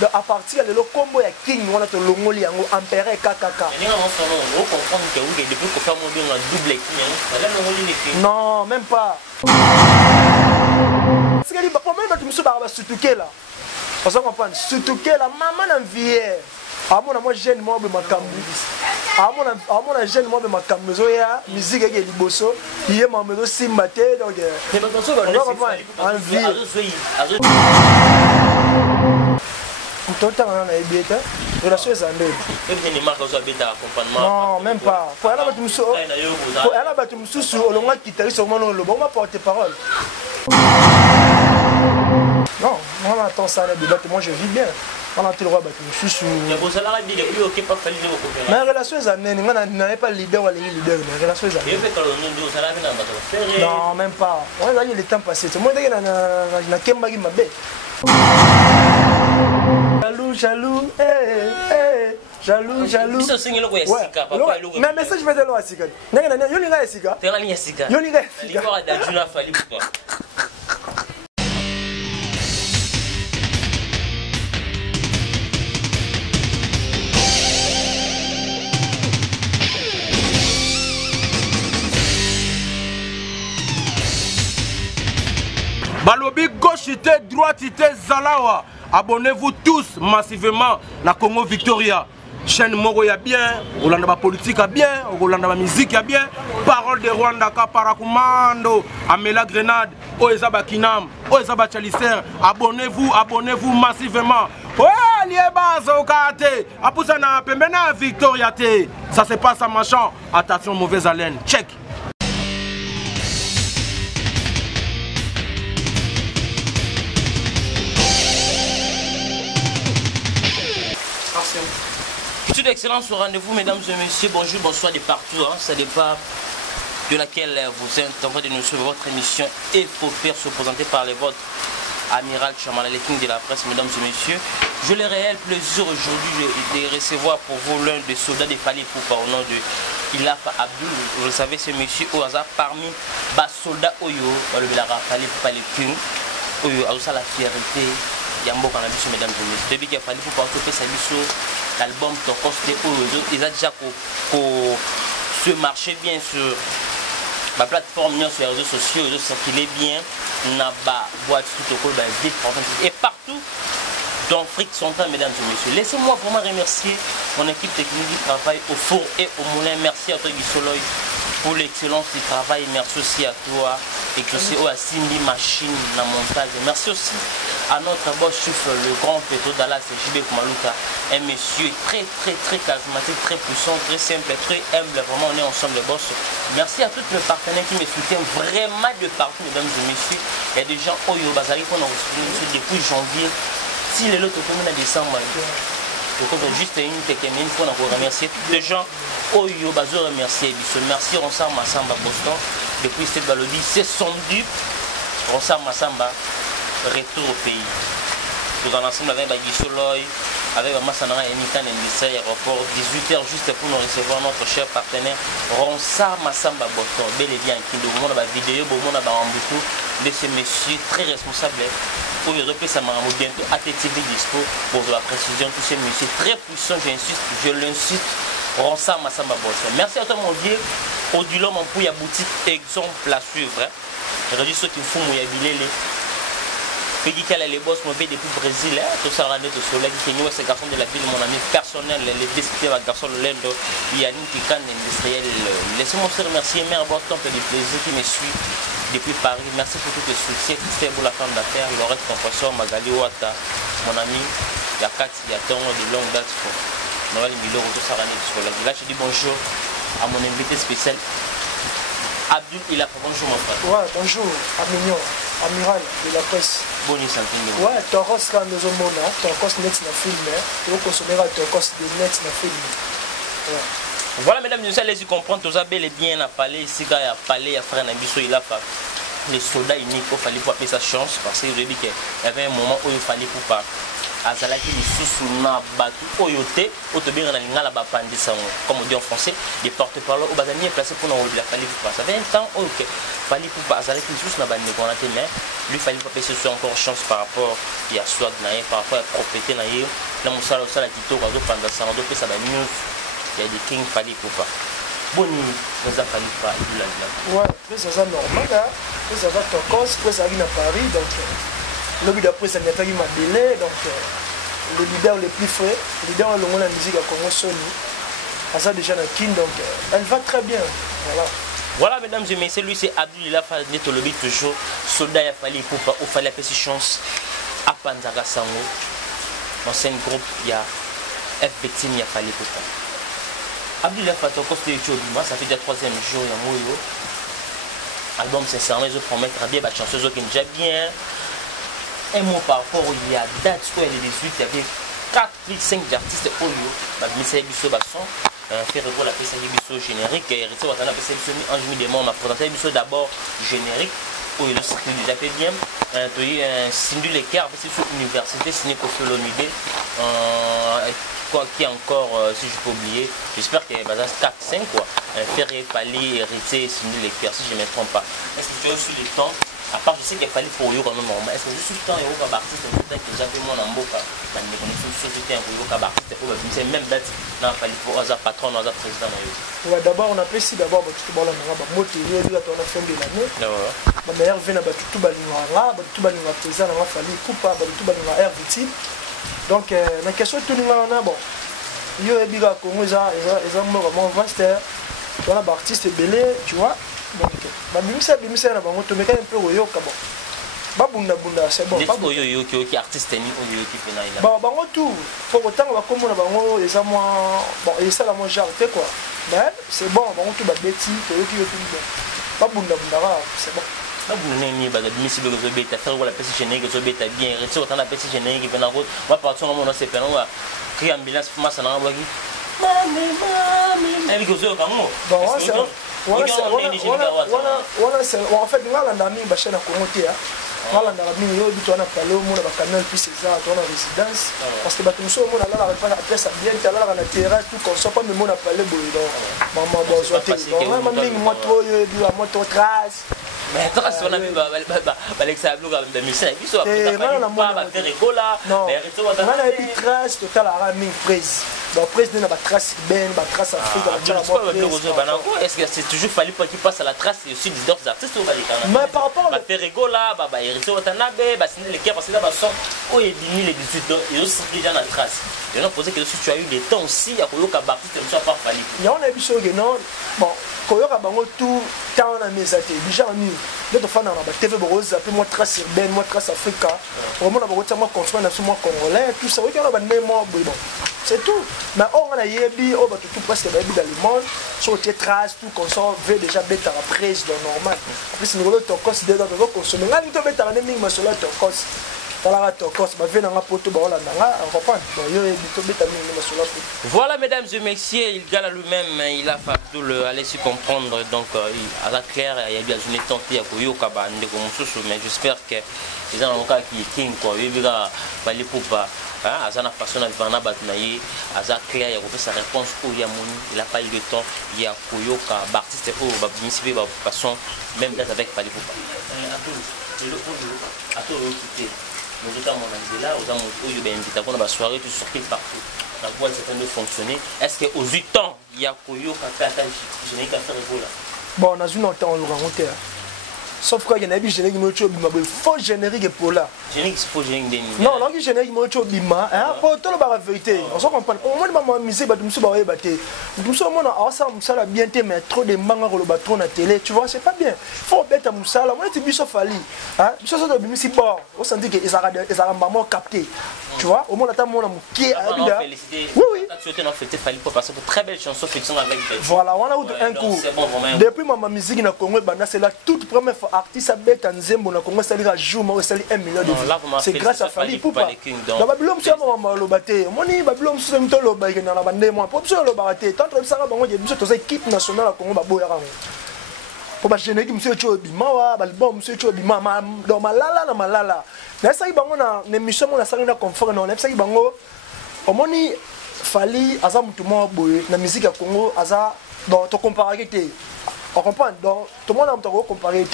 Donc à partir de le combo ya king on a to longoli yango empereur KKK. Non, même pas. C'est que pour moi tu me suis barba sutuke là. Parce qu'on comprend sutuke la maman en vie. À moi jeune moi be makambu. À mon jeune moi be makambu zo ya musique ke liboso, yé mamedo simbate donc en vie. Non, même pas. Pour elle, tu me sous sur le guitariste sur mon lobo, on m'a porté parole. Non, on attend ça, moi je vis bien. On a tout le droit de me sous. Mais relation est année, on n'avait pas leader ou leader. Relation est année. Non, même pas. On a eu le temps passé. Moi, je n'ai pas ma bête. Jaloux, jaloux. Mais message vais te le asika. Yolinga esika. Yolinga esika. Balobi gauchité, droitité, Zalawa. Abonnez-vous tous massivement na Congo Victoria. Chaîne Moro ya bien, Rolanda politique a bien, Rolanda musique a bien. Parole de Rwanda Kaparakumando, Amela Grenade, Oezaba Kinam, Oezaba Chalicer. Abonnez-vous massivement. Ouais, lieba zokate. Apusana pembena Victoria te. Ça se passe à Machan. Attention mauvaise haleine. Check. Toute excellence au rendez-vous, mesdames et messieurs. Bonjour, bonsoir de partout. Ça dépend de laquelle vous êtes en train de nous suivre. Votre émission Épopée se présentée par les vôtres. Amiral Chamala, le king de la presse, mesdames et messieurs. J'ai le réel plaisir aujourd'hui de recevoir pour vous l'un des soldats de Fally Ipupa au nom de Ilafa Abdul. Vous le savez, ce monsieur au hasard parmi les soldats Oyo, le Fally Ipupa le king. Oyo a la fierté. Yambo Cannabis, mesdames et messieurs. Depuis qu'il a fallu pour porter sa biso, l'album Tokoste Oyo, ils ont déjà se marcher bien sur la plateforme, sur les réseaux sociaux, ils ont circulé bien, n'a pas boîte tout au vite, et partout dans Fric son temps, mesdames et messieurs. Laissez-moi vraiment remercier mon équipe technique qui travaille au four et au moulin. Merci à toi Guy Soloy pour l'excellence du travail. Merci aussi à toi et que c'est à Cindy Machine dans le montage. Merci aussi à notre boss chef, le grand Petro Dallas et JB Kumaluka, un monsieur très charismatique, très puissant, très simple, très humble. Vraiment, on est ensemble les boss. Merci à tous les partenaires qui me soutiennent vraiment de partout, mesdames et messieurs. Il y a des gens au Bazari qu'on a reçu depuis janvier. Si les autres communes à décembre, donc juste une technique pour remercier tous les gens. Oyo Bazo remercier Bisso. Merci Ronsar Massamba Boston. Depuis cette balodie, c'est sondu. Ronsar Massamba, retour au pays. Nous en ensemble avec Bagisoloy, avec Massanara et Nikan et aéroport. 18h juste pour nous recevoir notre cher partenaire Ronsar Massamba Boston. Bel et bien, qui nous montre la vidéo, nous avons de ce monsieur très responsable. Pour le repérer, ça m'a bientôt ATTV Dispo pour la précision. Tous ces messieurs très puissants, j'insiste, je l'insiste. Ronsar Massamba Boston. Merci à toi, mon vieux. Au-delà, mon pouille à boutique, exemple à suivre. Je dis ceux qui font mon yabilé. Peggy Kala, les boss, mon vieux depuis le Brésil. Tout ça, on est au soleil. Qui est ce garçon de la ville, mon ami personnel, les décider à garçon de l'Endo. Yannick Tikan, industriel. Laissez-moi aussi remercier Mère Boston pour des plaisirs qui me suivent depuis Paris. Merci pour tout le soutien. C'était pour la femme d'affaires, Laurette Compression, Magali Ouatta, mon ami Yakati Yaton de longue date. Noël Milo, tout ça, là, je dis bonjour à mon invité spécial, Abdul Ilafa. Bonjour, mon frère. Ouais, bonjour, Amignon, amiral de la presse. Bonjour, Santigno. Ouais, Toros, quand nous avons Toros net na film, tu vas consommer Toros de net na film. Voilà, mesdames et messieurs, allez-y comprendre, tout ça, bel et bien, à parler, ici, il y a parlé, il y a frère Nabiso, il a fait les soldats uniques, il fallait pour appeler sa chance, parce qu'il dit qu'il y avait un moment où il fallait pour pas. azalaki lisusu na bato oyo te otobenga na lingala bapandisa comme on dit en français des porte-parole au bazali bien placé pour na Fally Ipupa ça fait un temps OK Fally Ipupa azalaki lisusu na bandeko na te mais lui Fally Ipupa c'est encore chance par rapport ya swag na ye par rapport à propriété na ye na musala osala kitoko azopanda sango dopesa ba news ya des King Fally Ipupa boni za Fally Ipupa ouais après ça normal hein après ça va tokos après ça vient à Paris donc le but d'après ça n'attendait ma délai donc le leader le plus frais le leader le monde la musique à Congo Sony à ça déjà na King donc elle va très bien voilà mesdames et messieurs lui c'est Abdoulaye Fadé Tolobi toujours soldat ya Fally Ipupa au Fally Ipupa chance à Panzaka Sango ancien groupe il y a F victime ya Fally Ipupa Abdoulaye Fadé Tolobi moi ça fait déjà 3e jour ya moyo album sincèrement je promets très bien chanteuse qui déjà bien. Un mot par rapport il y a date où elle est 18 il y avait 4 5 artistes Oyo Missé Bisso Basson fait recours la PCB Bisso générique et Rito Watana PCB en juillet des mois on a présenté Bisso d'abord générique où il le circuit déjà fait bien un Cindy Lecker c'est sur université signé Kofi Olomide quoi qui encore si je peux oublier j'espère que bah 4 5 quoi Ferré Fally hérité Cindy Lecker si je ne me trompe pas est-ce que tu as aussi le temps à part je sais qu'il fallait pour Yo quand même normal est-ce que je suis le temps et au artiste peut-être que j'avais mon amboka mais les conditions société un peu artiste pour c'est même date non fallait pour un patron un président ouais d'abord on apprécie d'abord tout bala na ba moto yo là on a fin de l'année ma meilleure vient ba tout balingwa président na Fally Ipupa ba tout balingwa air victime donc la question tout na bon yo e biga Congo ça mo vraiment vaste on a artiste belé tu vois donc babimisa na bango to meka un peu oyoka bon babunda c'est bon pas oyo qui artiste ni oyo qui pena ila ba bango tout faut autant ba komona bango eza moi bon et ça la moi genre quoi mais c'est bon bango tout ba beti to yo tout bien babunda c'est bon babunda ni ba bimisi be zo beta faire la pesi générique zo beta bien rester autant la pesi générique qui pena ko va partir on c'est pena wa cri ambulance massa na ngwa ki mami elle gozo kamo bon c'est en fait nous avons un ami qui a commenté nous avons un ami qui a parlé de canal puis c'est ça on a résidence parce que nous sommes là après ça bien là dans la terrasse tout comme ça pas même on a parlé de maman bonjour moi trop moi trop trace mais trace on a vu Alexa Blue de Michel qui soit pas faire écola mais on a eu trace total à Ming prise donc président na ba trace ben ba trace Afrique est-ce que c'est toujours Fally Ipupa qui passe à la trace et aussi des autres artistes au Balikana mais par rapport à faire rigola ba hérité Watanabe ba signer les parce que là ba son au et 2018 donc ils sont déjà dans la trace et on a posé que si tu as eu des temps aussi à koyoka ba artiste ne soit pas Fally Ipupa on a vu que non bon koyoka bango tout temps na mesate déjà ni de faire na ba TV rose après moi trace urbaine moi trace Africa vraiment na ba moi construire na moi congolais tout ça oui on a ba mémoire bon c'est tout mais on a yebi on va tout presque dans le monde sur tes traces tout comme ça veut déjà mettre en prise de normal après si nous le cos dedans on va consommer là nous mettre en minimum mais sur le cos voilà mesdames et messieurs il gala lui-même il a fait le aller se comprendre donc à la claire il y a bien une temps qui a koyoka bande comme mais j'espère que les gens cas qui king quoi il va Fally Ipupa à sa façon de vendre batnaye à sa claire il a fait sa réponse au Yamoni il a pas eu le temps il y a koyoka artiste au babimisibe ba façon même date avec Fally Ipupa à tout nous avons là, nous avons invité à la soirée, tout sortir partout. La voix est en train de fonctionner. Est-ce qu'aux 8 ans, il y a Koyo qui a fait un générique à faire là? Bon, on a vu longtemps, on l'a rencontré. Sauf qu'il y a un générique qui est faux générique pour là. Générique, c'est faux générique. Non, il y a un générique qui est bima. Pour tout le vérité, on se comprend. Au moins, ma musique, je me suis battu. Nous sommes en bien, mais trop de mangas sur le bateau na télé, tu vois, c'est pas bien. Faut mettre Moussala. Moi, c'est Bisso Fally. Bisso Fally, c'est bon. On sent qu'ils ont vraiment capté. Tu vois, au moins, on a qui oui, oui. Tu as fait Fally pour passer pour très belle chanson fiction avec. Voilà, on a eu un coup. Depuis ma musique na Congo, c'est la toute première fois artiste bête en Zembo na Congo, c'est-à-dire jour moi c'est 1 million de vues. C'est grâce à Fally Ipupa. La Babylone c'est moi le batté. Moni Babylone c'est même le baï na la bande moi. Pour ça le batté. Tant que ça va bango j'ai besoin de équipe nationale à Congo ba boya rango. pour ba générique monsieur cho bima ba album monsieur cho bima dans malala na malala na ça bango na émission na ça na confort na ça bango omoni fali aza mutu mo boye na musique ya Congo aza dans to comparer on comprend donc tout le monde a entendu comparer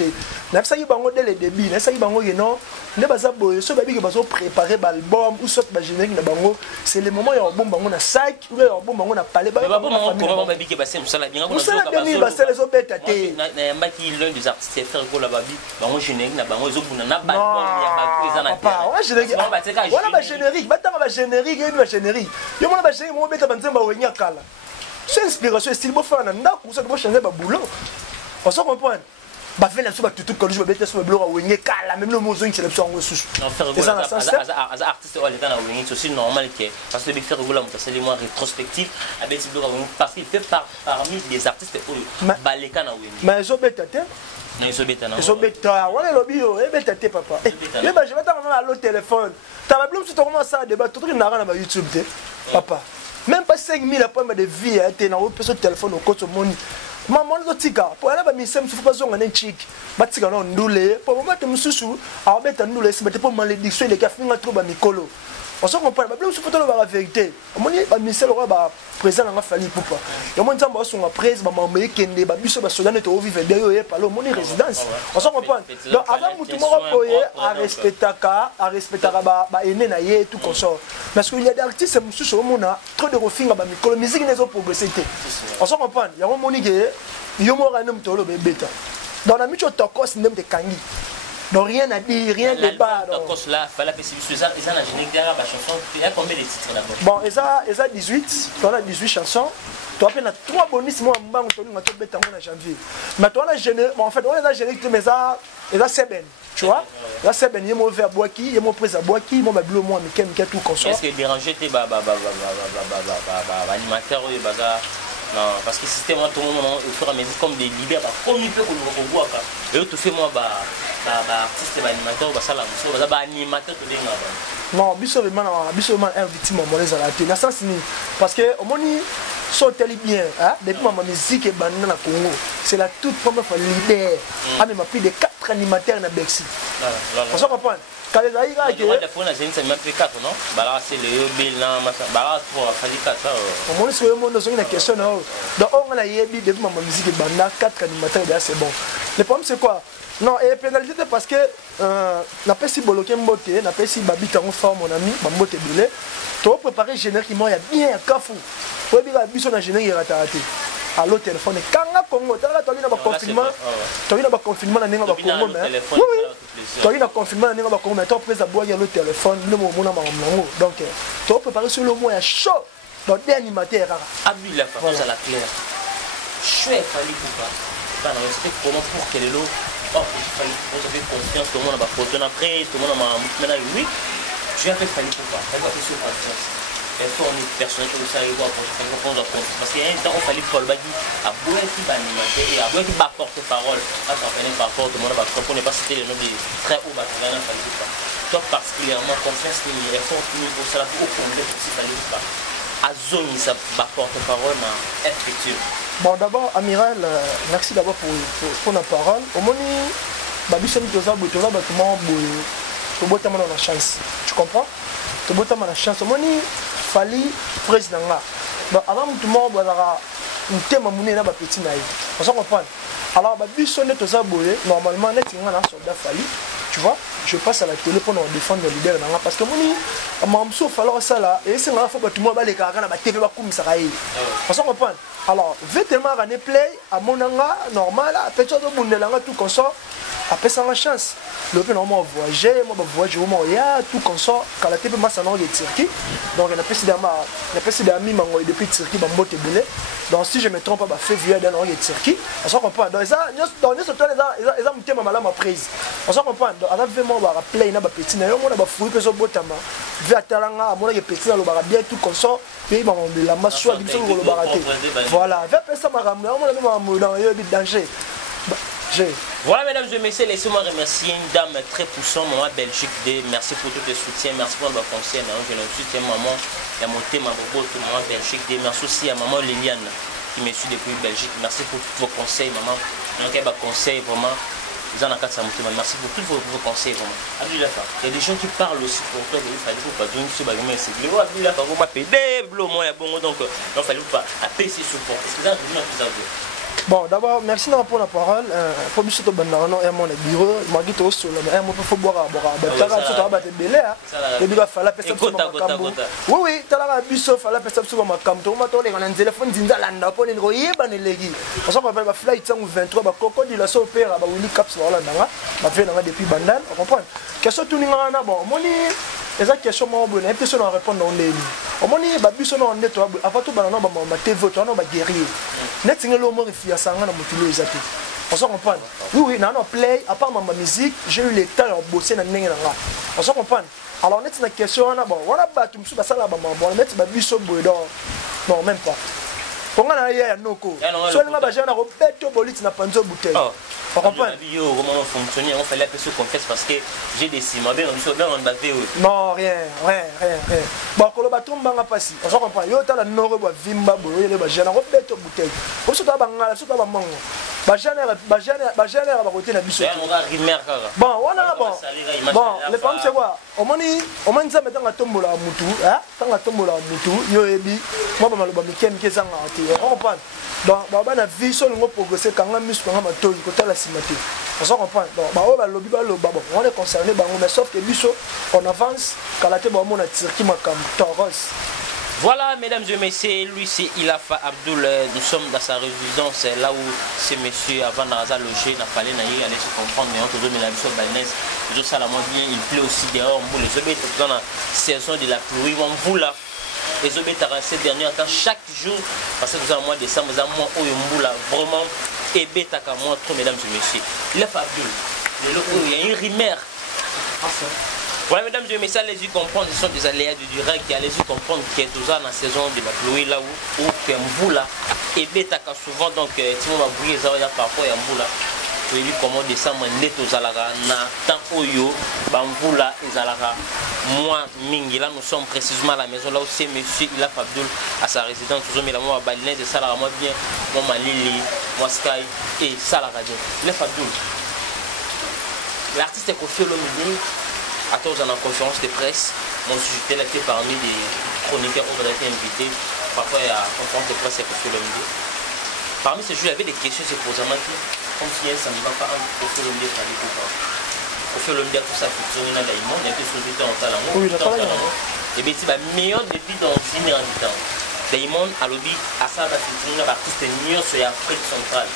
na ça bango dès le début na ça bango non ne baza boye so babi que bazo préparer l'album ou soit ba générique na bango c'est le moment ya album bango na sac ou ya album bango na palais ba comment babi que basé musala binga ko na basé les obeta té na yamba ki l'un des artistes faire ko la babi bango générique na bango ezobuna na album ya ba présent na terre ouais générique voilà ba générique batanga ba générique et ba générique yo mona ba générique mo beta banzemba wenya kala c'est inspiration style bo faire na ndako ça bo changer ba boulot on se comprend ba fait la souba tout quand je beta souba bloc wenya kala même le mozo c'est la option en sous et ça as artiste ou l'état na wenya c'est aussi normal que parce que le faire regular c'est les mois rétrospectif avec ce bloc parce qu'il fait parmi des artistes ba les kana wenya mais zo beta té na zo beta na zo beta wala lobby yo e beta té papa et ba je vais t'envoyer à l'autre téléphone ta ba bloc tu commences à débat tout truc na na YouTube té papa même pas 5000 après de vie était na au téléphone au côté moni maman do tika pour aller ba misem su pas zonga na chic ba tika na ndule pour moment mususu a beta ndule si bete pour malédiction de kafinga trop ba mikolo on se comprend ba plus photo la vérité moni ba misel ro ba présent na fali poupa yo moni nzamba songa presse ba mambe kende ba biso ba sodane to vivre bien yo pa lo moni résidence on se comprend donc avant mutu moko boye a respectaka ba ene na ye tout consort parce qu'il y a des artistes mususu mona trop de refinga ba mikolo musique nezo progresser on se comprend ya moni ke yo mo ranem to lo beta dans la micho tokos ndem de kangi donc rien à dire, rien de bas. Là, fallait que c'est ça, ils ont la générique derrière la chanson. Il y a combien de titres là-bas? Bon, ils ont 18, tu as 18 chansons. Tu as 3 bonus mois en banque, tu as bêta en janvier. Mais tu as la générique, en fait, on a la générique, mais ça, ils ont 7 ben. Tu vois? Là, 7 ben, il y a mon verre boaki, il y a mon prise à boaki, mon bleu, moi, mais quel tout consort. Est-ce que déranger tes animateurs ou bazar? Non, parce que système tout le monde au fur et à mesure comme des libères comme il peut qu'on le voit pas et tout fait moi artiste animateur ça la musique animateur tout dingue non biso vraiment un victime mon les ala te na sens ni parce que au moni sauter bien hein depuis ma musique et banda na Congo c'est la toute première fois leader a même plus de 4 animateurs na Bexi on se comprend quand les aïga que on a fait une scène même plus 4 non bah c'est le bill là bah 3 fallait 4 au moni c'est mon dans une question là donc on a yebi depuis ma musique et banda 4 animateurs là c'est bon le problème c'est quoi non et pénalité parce que n'a pas si bloqué mboté n'a pas si babita en forme mon ami mboté belé tu vas préparer génériquement il y a bien kafou pour bien biso na générique raté à l'autre téléphone kanga Congo tu as na confinement tu as na confinement na ninga ba Congo mais tu as na confinement na ninga ba Congo mais tu près à boire le téléphone le moment na mamango donc tu vas préparer sur le mois chaud donc des animateurs abus la face à la claire chouette fallait pas dans respect comment pour quel est l'eau. Oh, vous avez confiance, tout le monde a photo après, tout le monde a maintenant oui. Tu as fait faillir pourquoi? Ça doit être sur confiance. Il faut une personne qui ça arrive à prendre parce qu'il y a un temps on fallait Paul Bagui à boire qui va animateur et à boire qui va porte-parole. À s'en faire par porte, tout le monde va ne pas citer le nom des très hauts bâtiments, fallait pas. Toi particulièrement confiance il faut pour cela pour combler aussi fallait pas. À zone ça va porte-parole à effectuer. Bon, d'abord, Amiral, merci d'abord pour la parole. Au moment où Babiso nous a dit que tu as la chance. Tu comprends? Tu as la chance. Au moment où il fallait président. Avant tout le monde, il y a un thème à mener dans le petit naïf. On se comprend. Alors, Babiso nous a dit normalement, il y a un soldat fallu. Tu vois, je passe à la télé pour nous défendre le leader parce que moi, je falloir ça là et c'est là faut que tout le monde les caractères na TV ba comme ça raï. On se comprend. Alors, vêtement rané play à mon anga normal, peut-être de bundelanga tout comme ça. Après ça la chance. Le peu normalement voyager, moi voyager au Montréal, tout comme ça, quand la TV massa non de Turquie. Donc on a passé d'amis mango depuis Turquie ba mbote belé. Donc si je me trompe pas février dans le Turquie, on se comprend. Donc ça dans ce temps ils ont mis ma prise. On se comprend. Donc avec vraiment ba play na ba petit na yo mona ba fouiller peso botama. Vu atalanga mona ke petit na lo ba bien tout comme ça. Puis ba on de la masse à biso lo ba raté. Voilà, avec ça ma ramena, on a dans le danger. Voilà mesdames et messieurs, laissez-moi remercier une dame très poussante, maman Belgique D. Merci pour tout le soutien, merci pour votre conseil. Je le soutiens maman, il y a mon thème, maman Belgique D. Merci aussi à maman Liliane. qui me suit depuis Belgique. Merci pour tous vos conseils, maman. Donc, conseils vraiment. Merci pour tous vos conseils, vraiment. Il y a des gens qui parlent aussi pour toi. Il fallait pas donner ce bagage. Il y a pas m'appeler, donc il fallait pas appeler ce support. Est-ce que vous avez bon, d'abord, merci de prendre la parole. Pour que je à mon bureau, je vais te sur le mais il faut boire à boire. Oui, oui, tu as bu sauf à la personne sur ma cam. Tu as un téléphone d'Inzalanda pour une royée, banelegi. On s'en rappelle, ma flight 23, ma coco dit la sopère, ma Willy Caps, voilà, ma fait depuis Bandan. On comprend. Question tout le monde, bon, mon les questions sont bonnes, les questions répondent dans les lignes. Au moins, il y a des choses qui sont avant tout, ma TV, tu as un guerrier. Net, c'est l'homme qui a ça, on s'en comprend. Oui, oui, dans nos play, à part ma musique, j'ai eu le temps de bosser dans les lignes. On s'en comprend. Alors, net, c'est une question, bon, voilà, tu me suis passé là, bon, net, c'est un sur non, même pas. Pour moi, il y a un noko. Soit les gens ont fait bolit na panzo bouteille. On comprend. Comment fonctionner? On fait la personne confesse parce que j'ai des ciments. Non, rien. Bon, quand le bateau m'a passé, on s'en comprend. Yo, t'as la noro ba vimba boyo, les gens ont fait bouteille. Pour ça, t'as bangala, ça t'as mango. Bajane va côté na biso. Bon, voilà bon. Bon, le problème c'est quoi? On m'a dit ça maintenant la tombola mutu, hein? Quand la tombola mutu, yo ebi, moi ba maloba mikem kezanga ati. On comprend. Donc ba na vie so ngo progresser quand nga muscle nga matoyi côté la cimate. On s'en comprend. Donc ba o ba lobi ba lo ba bon, on est concerné ba mais sauf que biso on avance quand la te ba mo na tirki makam Toros. Voilà, mesdames et messieurs, lui c'est Ilafa Abdoul. Nous sommes dans sa résidence, là où ce monsieur, avant d'arriver logé, n'a pas allé aller se comprendre, mais entre deux, mais la mission balnaise, il pleut aussi dehors, les obés dans la saison de la pluie, on vous là. Les obés ces derniers temps, chaque jour, parce que nous avons mois de décembre, nous avons mois où on là, vraiment, et bêta qu'à moi, trop, mesdames et messieurs. Ilafa Abdoul, il y a une rimère. Voilà, mesdames et messieurs, allez-y comprendre, ce sont des aléas du direct, allez-y comprendre qu'il y a tout ça dans la saison de la pluie, là où il y a un bout là, et bêta souvent, donc, si on va bouiller, ça va y avoir parfois, il y a un bout là. Vous voyez comment descendre net aux alara, na tant oyo, bambou là, et alara. Moi, Mingi, là, nous sommes précisément à la maison, là où c'est monsieur Ilafa Abdoul à sa résidence, nous sommes là, moi, Balinais, et Salara, moi bien, moi, Malili, moi, Sky, et Salara, Ilafa Abdoul. L'artiste est Koffi Olomide. À tous en conférence de presse, mon sujet était parmi des chroniqueurs où on a été invité. Parfois, il y a une conférence de presse et Koffi Olomide. Parmi ces jours, il y avait des questions supposément comme si ça ne va pas entre Koffi Olomide et Fally Ipupa. Koffi Olomide a tout ça pour tourner dans Daïmon, il y a des sociétés en talent. Oui, il a pas et bien, c'est le meilleur depuis dans une heure du temps. Daïmon a lobby à ça, parce que c'est un artiste mieux sur l'Afrique centrale.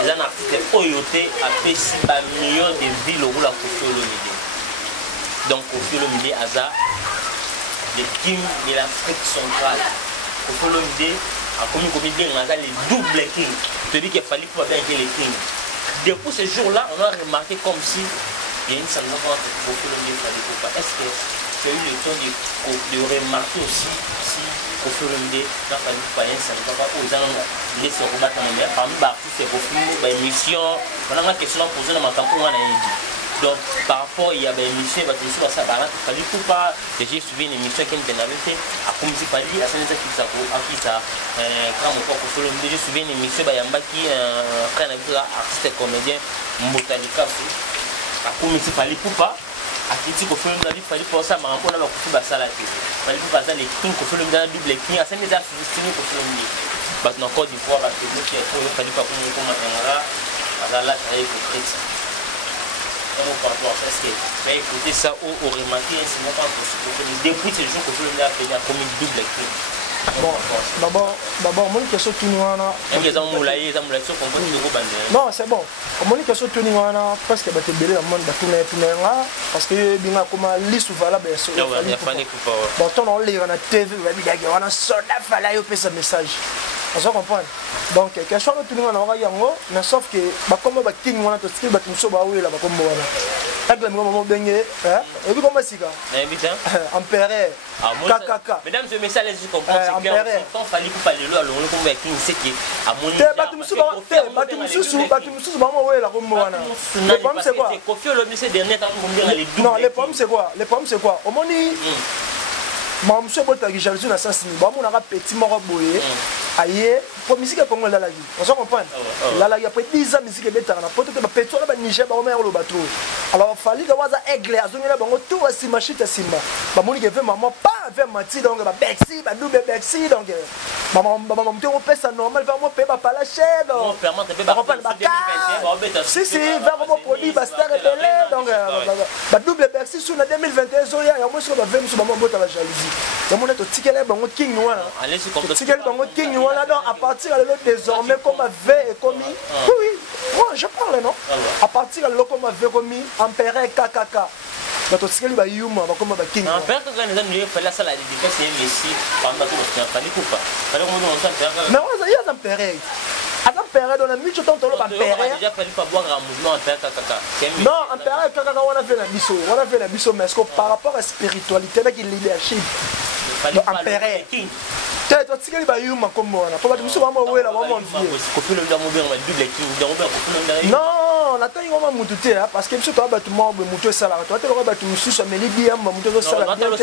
Les artistes Oyoté a fait si meilleur des villes où la Koffi Olomide. Donc, Koffi Olomide Aza, les kings de l'Afrique centrale. Koffi Olomide a commis les doubles kings. C'est-à-dire qu'il fallait pouvoir bien être les kings. Depuis ce jour-là, on a remarqué comme si il y a une salle entre Koffi Olomide et Fally Ipupa. Est-ce que tu as eu le temps de remarquer aussi si Koffi Olomide n'a pas eu un salle aux gens de se rebattre en mer? Parmi les artistes, les émissions, on a une question posée dans ma campagne, on a dit. Donc, par rapport, il y a des émissions, il y a ça, Fally Ipupa, j'ai suivi une émission qui avait fait, à Komisi Fally, à Sénégal qui a j'ai suivi une émission, il y a un frère artiste comédien, Mbotalika, à Komisi Fally Ipupa, à Kiti Koffi Olomide, Fally Ipupa, ça m'a rappelé à Koffi Basalaki. Fally Ipupa, les kings, Koffi Olomide, double king, à Sénégal, sous-estimé Koffi Olomide. Maintenant, Côte d'Ivoire, parce que Fally Ipupa, comme Matangara, à la est-ce que tu as écouté ça ou remarqué un signe pas possible depuis ce jour que je l'ai appelé comme une double équipe? Bon, d'abord, mon question tout nous non, c'est bon. Mon question tout nous parce que tu belé dans le monde parce que bien comme liste valable bon, on lit on a TV on a soldat fallait faire ce message. On se comprend. Donc, question tout le monde en yango, mais sauf que comme king on a tout skill batum so ba oui là comme voilà. Avec le moment bengue, hein? Et puis comment c'est ça? Empereur. Mesdames et messieurs, les comprendre c'est que quand Fally Ipupa le lo alors comme king c'est que à mon batum so ba moi là comme voilà. Le problème c'est quoi? Koffi Olomide ces derniers temps comme dire les doubles. Non, le problème c'est quoi? Le problème c'est quoi? Au moni monsieur Botagi Jalzu na sens ni ba mon a petit moko boye. aye pour musique ya Congo la la vie on se comprend la la après 10 ans musique betara na poto te ba peto ba Niger ba omer lo bato alors fallait de waza aigle azongela bango tout asi machita simba ba moni ke fait maman pas fait mati donc ba Bexi ba double Bexi donc maman mte on pesa normal va mo pe ba pala chef donc permet de ba ba si si va mo produit ba star belé donc ba double Bexi sur na 2021 zo ya mo so ba vem so ba mo bota la jalousie ya mo to tikele bango king noir allez c'est comme tikele bango king noir là donc à partir de l'autre désormais comme V et comme oui moi je parle non à partir de l'autre comme V comme empereur KKK bato tikeli ba yuma ba comme ba king empereur KKK nous a fait la salle de défense et Messi pendant tout le temps fallait couper fallait qu'on nous entende mais on a eu empereur Adam Perret dans la nuit, je t'entends le Perret. On a déjà fallu pas boire un mouvement en KKK. Non, en Perret, KKK, on a fait la biseau. On a fait la biseau, mais est-ce que par rapport à la spiritualité, là, qu'il leadership. En Perret. Tu sais, tu sais, il y a eu ma commande. Pourquoi tu me suis vraiment oué là, vraiment vieux. Non, la taille, on va m'outer, parce que je suis pas battu, moi, je vais ça là. Toi, tu vas battu, je suis mais les biens, je vais ça là. Tu vas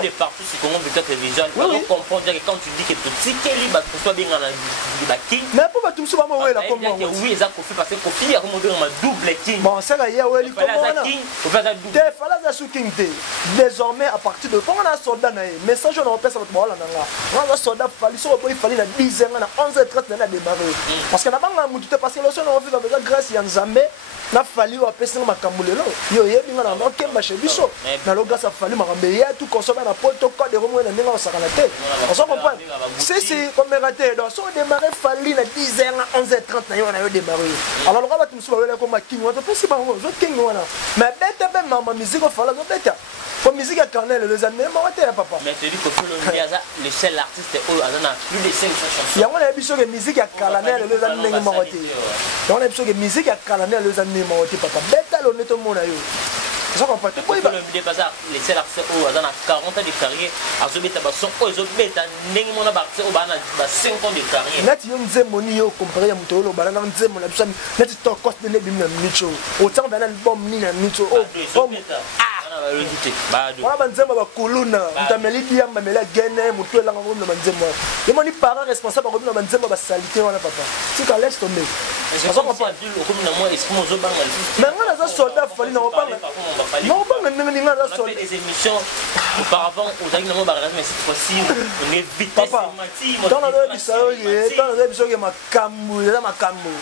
de partout, c'est comment peut-être visuel. On comprend que quand tu dis que tu sais qu'il y a pas bien dans la king. Mais pourquoi tu me suis vraiment oué là, comme moi. Oui, ça Kofi parce que Kofi a remonté un double king. Bon, ça là, il y a oué, il fallait sous king. Désormais, à partir de quand on a un soldat, message on a repéré ça va te voir là. On a un soldat, il fallait la 10 ans, 11h30 on a démarré. Parce que n'a pas un parce que le son on fait avec grâce à Nzambe, n'a fallu appeler ma camboulelo. Yo yebi ngana na kemba chez biso. Na lo grâce a fallu ma rambeya tout consommer na poto code de remou na ninga au sakalate. On s'en comprend. Si comme raté donc on démarrer fallu na 10h 11h30 na yo na yo démarrer. Alors le rabat musu ba comme king on peut si ba zo king wana. Mais bête ben ma musique au fala zo bête. Comme musique à Carnel les années moi t'es papa. Mais tu dis que le seul artiste au azana plus de 500 chansons. Ya on a biso que musique à Carnel les années moi t'es. Donc on a biso que musique à Carnel les années moi t'es papa. Bête le neto mon ayo. Ça comprend pas. Pourquoi le bazar les seuls artistes au azana 40 ans de carrière azobeta ba son o ezobeta ndenge mona ba artiste au bana ba 5 ans de carrière. Nati yo nzemoni yo comparé ya mutolo bana na nzemo na bisami nati to cost de nebi na micho. Autant bana bom ni na micho. Oh. Voilà banzemba bakuluna mutameli diamba mela gene mutu elanga ngomna banzemba yemo ni parent responsable ngomna banzemba basalite wana papa tika laisse tomber ça va pas dire comme na moi est-ce que banga mais ngana za soldat fali na banga non banga ndenge ngana za soldat des émissions auparavant aux amis na moi mais cette fois-ci on est vite dans la biso ke makambu eza makambu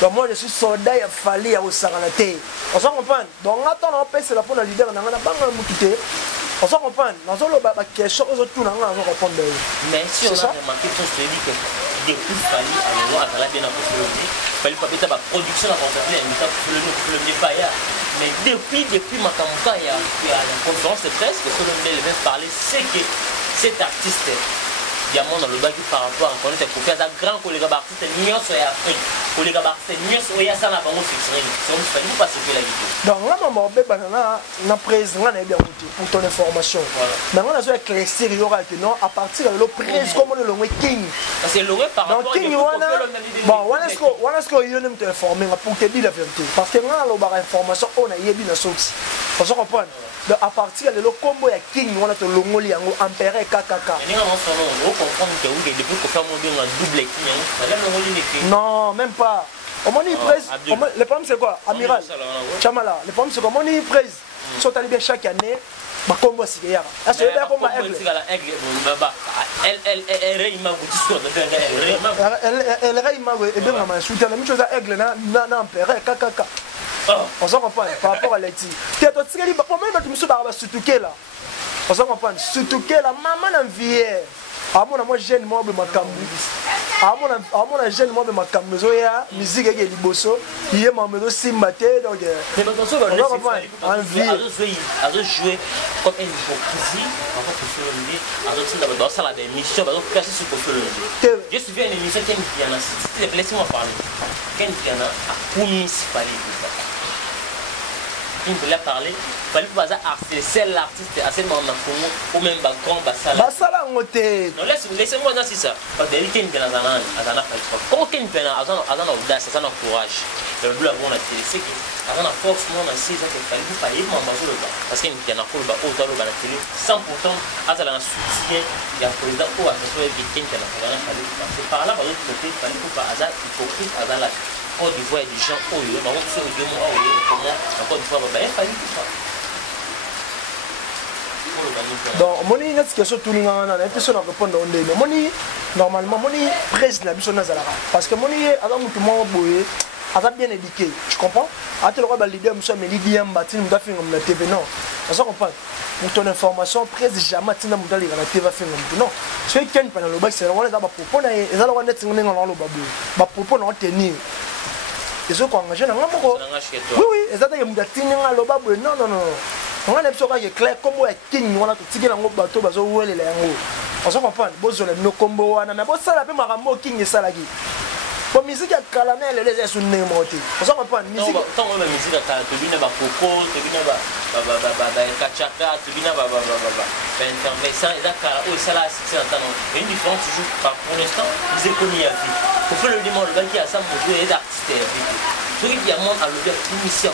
donc moi je suis soldat ya fali ya osakanate on s'en comprend donc attends on pèse la pour la leader na ngana banga mukite on s'en comprend dans le ba question aux autres na ngana on répondre mais si on a remarqué tout ce dit que depuis fali à moi à la bien fallait pas mettre la production à concerter le Népaya. Mais depuis Makamouka, il y a la conférence de presse que Colombier vient parler, c'est que cet artiste, Diamond dans le bac par rapport à un collègue qui fait un grand collègue artiste, Nios et Afrique. Collègue artiste, Nios et ça n'a pas fixé. Donc il fallait pas se faire la vidéo. Donc là, maman, on a président, on a bien pour ton information. Mais on a besoin d'éclaircir, il y aura non à partir de le président comme le King. Parce que le par rapport à King, bon, on a ce qu'on y a te informer pour te dire la vérité. Parce que là, on a information, on a y a bien sorti. On se comprend. Donc à partir de le combo ya King, on a te longoli yango empereur KKK. Non, même pas. Le problème c'est quoi? Amiral Chamala, le problème c'est quoi? On y presse. Sont allés bien chaque année. Ma combo c'est hier. Ah c'est bien comme aigle. Elle réima et bien ma soutien la même chose à aigle na empereur KKK. On s'en comprend par rapport à l'éthique. Tu as tout ce qu'il y a pour moi tu me suis barba surtout là. On s'en comprend surtout que la maman en vie. À mon jeune moi be makambu. À mon jeune moi be makambu zo ya musique et liboso. Il est mamedo simbate donc. Mais attention on en vie à jouer comme une hypocrisie en fait que le dit à dans ça la émission va casser sur le. Je suis bien une émission qui vient laissez-moi parler. Ken Kiana a promis fallait film il a parlé fallait pas harceler l'artiste assez dans le Congo ou même grand basala ngote non laissez-moi dans ça parce que quelqu'un qui dans un quand quelqu'un a un audace a un courage le bleu on a télé c'est que a un force non c'est ça que fallait pas y manger parce qu'il y a un colba auto le la télé 100% à la soutien il y a président ou à ce soit quelqu'un qui a c'est par là par l'autre côté fallait pas hasard hypocrite à la Côte d'Ivoire des gens au lieu par contre sur le mois au lieu comment la Côte d'Ivoire va bien fallait pas donc moni na situation tout linga na question na répondre on mais moni normalement moni presse na biso na zalaka parce que moni avant mutu mo boye a bien éduqué tu comprends à tel roi leader monsieur Melidi Mbatine m'a fait comme la TV non ça comprend pour ton information presse jamais tina mudali na TV va faire comme non c'est quelqu'un pendant le bac c'est on les a pas propos na et ça le net ngene ngalo lo babu ba propos na tenir et ce qu'on engagé na ngamoko oui oui et ça que mudatini ngalo babu non non non on a besoin que clair comme ouais king on a tout tigé dans bateau bazo wele la yango on se comprend bozole no combo wana mais bossa la pe makambo king ça la gi pour musique à calamel les est sunné monté on se comprend musique tant on musique à ta bina ba coco bina ba kachaka bina ba mais ça et ça oh ça là c'est entendre une différence toujours par pour l'instant ils économie à vie pour faire le dimanche le qui a ça pour jouer d'artiste celui qui a mon à l'audio initial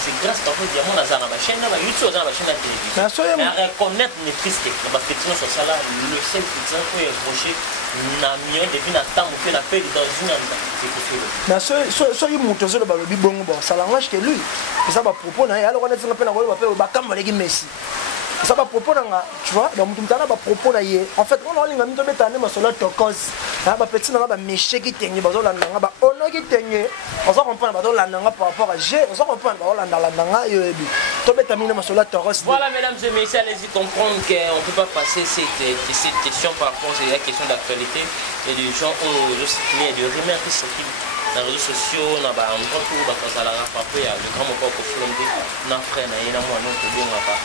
c'est grâce parfois diamant à la chaîne là YouTube dans la chaîne de télévision mais à reconnaître les risques parce que sinon sur ça là le seul petit peut approcher na mieux depuis na temps fait la paix dans une c'est possible mais so yi muto zo ba lobi bongo bon ça langage que lui ça va propos na alors on est en peine ba pe ba kamba leki Messi ça va propos na tu vois donc mutu mtana ba propos na ye en fait on linga mito betane masolo tokos na ba petit na ba méché qui tenye ba zo landa ba ono qui tenye on s'en comprend ba zo landa par rapport à G on s'en comprend ba landa landa yo ebi to betamine masolo tokos voilà mesdames et messieurs allez-y comprendre qu'on peut pas passer cette question par rapport à la question d'actualité et des gens je sais de rumeurs qui circulent dans les réseaux sociaux na ba on trouve ba ça la rapport ya le grand moko ko flombe na frère na yena moi non to bien pas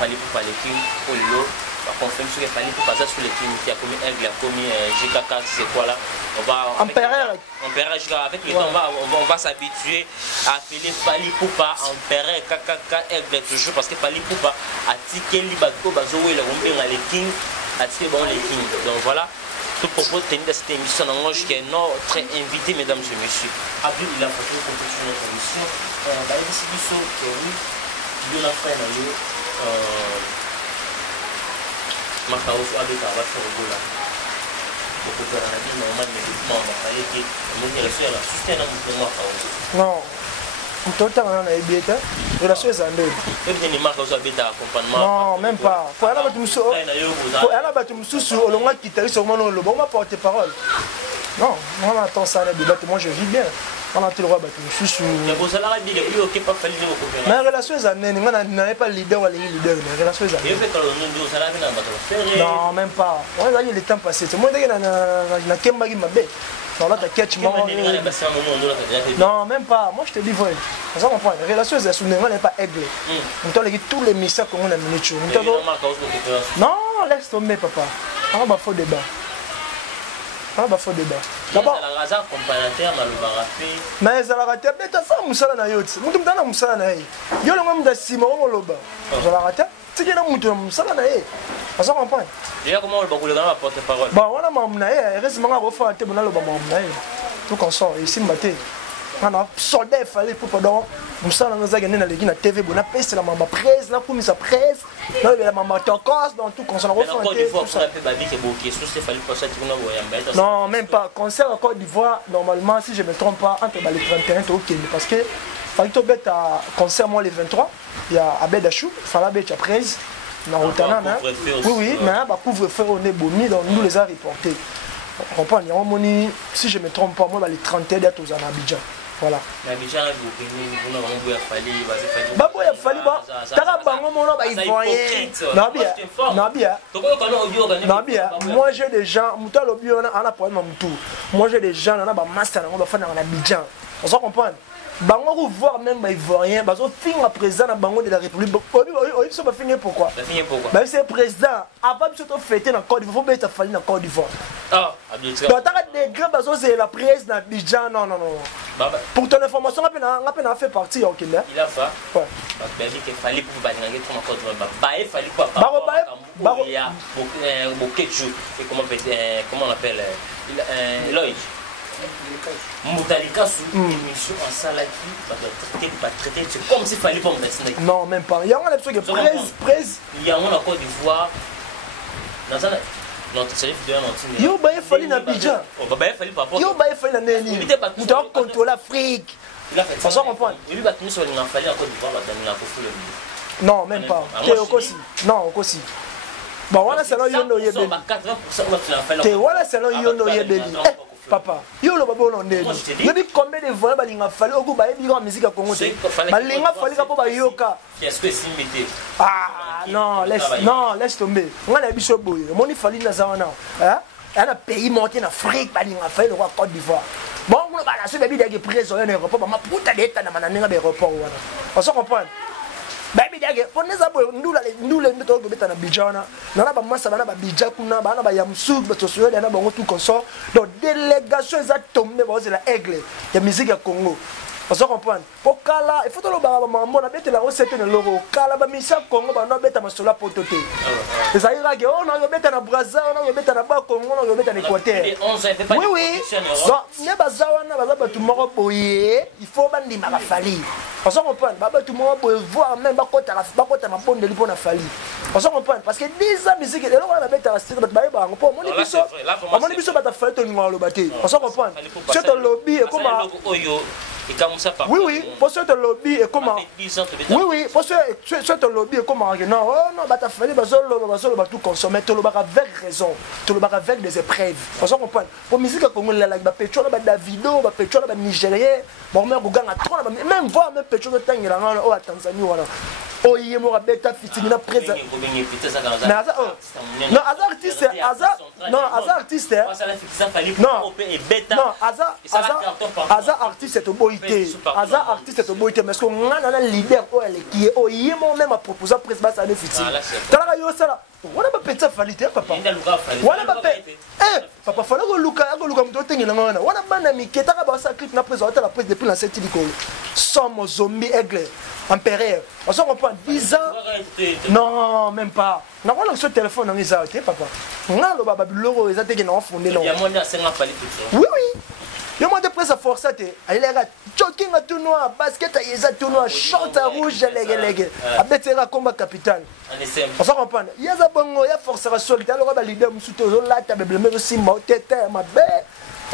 fallait pour parler qui au lot par confirme ce qu'il fallait pour passer sur les films qui a commis aigle a commis JKK c'est quoi là on va empereur avec le temps on va s'habituer à appeler Fally Ipupa empereur KKK aigle toujours parce que Fally Ipupa a tiqué li bato bazo we la rombe na les king a tiqué bon les king donc voilà tout propos de tenir cette émission en ange qui est notre invité mesdames et messieurs Abdul il a fait une compétition notre émission bah il décide so que oui Dieu l'a fait na yo Makaoso abeka va faire au là beaucoup de la vie normal mais tout le fallait que mon relation la soutient dans mon Makaoso non Mtota on a ebeta relation ezande et bien Makaoso abeta accompagnement non même pas pour ala batu mususu olonga kitari sur mon le bon ma porte parole non moi attends ça les débats moi je vis bien on a tout le droit batu mususu mais vous allez dire que OK pas faire le coopération mais relation ezande n'a pas leader ou leader mais relation ezande et fait que nous ça la vie non même pas on a eu le temps passé c'est moi na kemba gi mabe non là t'as catch moi non même pas moi je te dis vrai ça on prend relation ezande sous n'est pas aigle on doit les tous les messages qu'on a minute non laisse tomber papa on va faire débat on va faire débat d'abord la raison complémentaire na le barafé mais ça la raté mais ta femme musala na yoti mutu mtana musala na ye yo le ngam da sima o loba ça la raté tiki na mutu musala na ye ça comprend déjà comment on va couler dans la porte parole bon on a mam na ye heureusement on va faire te bona loba mam na ye tout comme ça ici maté on a soldat fallait pour pendant musala nga zagene na leki na TV bona peste la mama presse la pour sa presse là la mama tokos dans tout concert on va faire non même pas concert en Côte d'Ivoire normalement si je me trompe pas entre les 31 au Kenya parce que fallait to bet à concert moi les 23 il y a Abedachou fallait bet à presse na Rotana oui mais ba couvre-feu on est bomi donc nous les a reportés on comprend il y a un moni si je me trompe pas moi les 31 d'être aux Abidjan. Voilà. Baboya fali ba. Taka bango mono ba ivoyen. Nabia. Moi j'ai des gens, muta lobi on a problème mutu. Moi j'ai des gens on a ba master on va faire dans Abidjan. On se comprend. Bango voir même ba ivoyen, ba zo fin président na bango de la République. Oui, ça va finir pourquoi? Bah c'est président. Avant de se fêter dans Côte d'Ivoire, faut mettre fali dans Côte d'Ivoire. Ah, Abdul. Donc t'as des gars ba zo c'est la présidence d'Abidjan non. Pour ton information, on a fait partie au Kenya. Il a fait. Ouais. Il fallait pour balinganger pour ma côte. Il fallait pas. Comment on appelle Lloyd. Moutalika sous émission en salle qui va traiter c'est comme s'il fallait pas me laisser. Non, même pas. Il y a un truc presse. Il y a un Côte d'Ivoire. Dans ça. Non, c'est le yo ba fallait na Abidjan. Ba fallait pas. Yo ba fallait na neni. Tu dois contrôler l'Afrique. Il a fait ça. Ça comprendre. Il va tenir sur il a fallu en Côte d'Ivoire, va tenir la Côte d'Ivoire. Non, même pas. T'es aussi. Non, aussi. Bon, voilà c'est là yono yebeli. 80% t'es voilà c'est là yono yebeli. Papa, yo lo babo non neni. Yo bi combien de voix ba linga fallait oku ba yebi musique ya Congo te. Ba linga fallait ka po ba yoka. Qu'est-ce que c'est mété? Ah non, laisse tomber. On a biso boy. Mon il fallait na zawana. Hein? Un pays monté en Afrique ba linga fallait le Côte d'Ivoire. Bon, on va la suite des prises en Europe, ma puta d'état na manana be aéroport wana. On se comprend. Baby dage, pour nous abo ndula mbeto go beta na Bijana. Na ba massa bana ba Bijakuna, bana ba Yamsug, ba tosuyo na ba ngotu konso. Donc délégation eza tombé ba la aigle ya musique ya Congo. On se comprend. Pour kala, il faut to ba mambo na beta la recette na loro. Kala ba misa Congo ba no beta masola potote. Ça ira que on a beta na Brazza, on a beta na ba Congo, on a beta na Équateur. Oui oui. Donc ne ba zawana ba ba tout moko boye, il faut bandi ma fali. On se comprend. Baba tout moko boye voir même ba kota ma bonne de lipo na fali. On se comprend parce que 10 ans musique et là on a beta style ba ba ngo mon biso. Mon biso ba ta fali to ngolo baté. On se comprend. C'est un lobby et comment oui, oui, pour ce lobby et comment oui, oui, pour ce lobby et comment non, non, bah t'as fallu tout consommer, tout le bar avec raison, tout le bar avec des épreuves. On s'en comprend. Pour musique comme la pétrole, bah Davido, bah pétrole, bah Nigérien, bon même Bougan a trop, même voir même pétrole de Tangier en Tanzanie voilà. Oh il est mort à bêta fitina présent. Mais non, hasard artiste, hasard, non, hasard artiste. Non, hasard artiste c'est au boité. Hasard artiste c'est au boité mais ce qu'on a un leader qui est oh il est mon même à proposer président ça ne fitina. T'as yo ça là. On a pas pété falité papa. On a pas pété. Papa fallait que Luka mto tengi na ngana. On a bana miketa ka ba sa clip na président la presse depuis l'ancien Tidikolo. Somme zombie aigle. Empereur. On se comprend 10 ans. Non, même pas. Na wala sur téléphone na ngisa te papa. Ngalo baba biloko ezate ke na fondé non. Ya monda senga fali tout. Oui oui. Yo mo de presse force te. Il est jogging à tournoi, basket à yeza tournoi, short à rouge légue. Abetera combat capital. On se comprend. Il y a za bongo, il y a force à sol, ta le leader musuto zo la ta bleme aussi ma tête ma bé.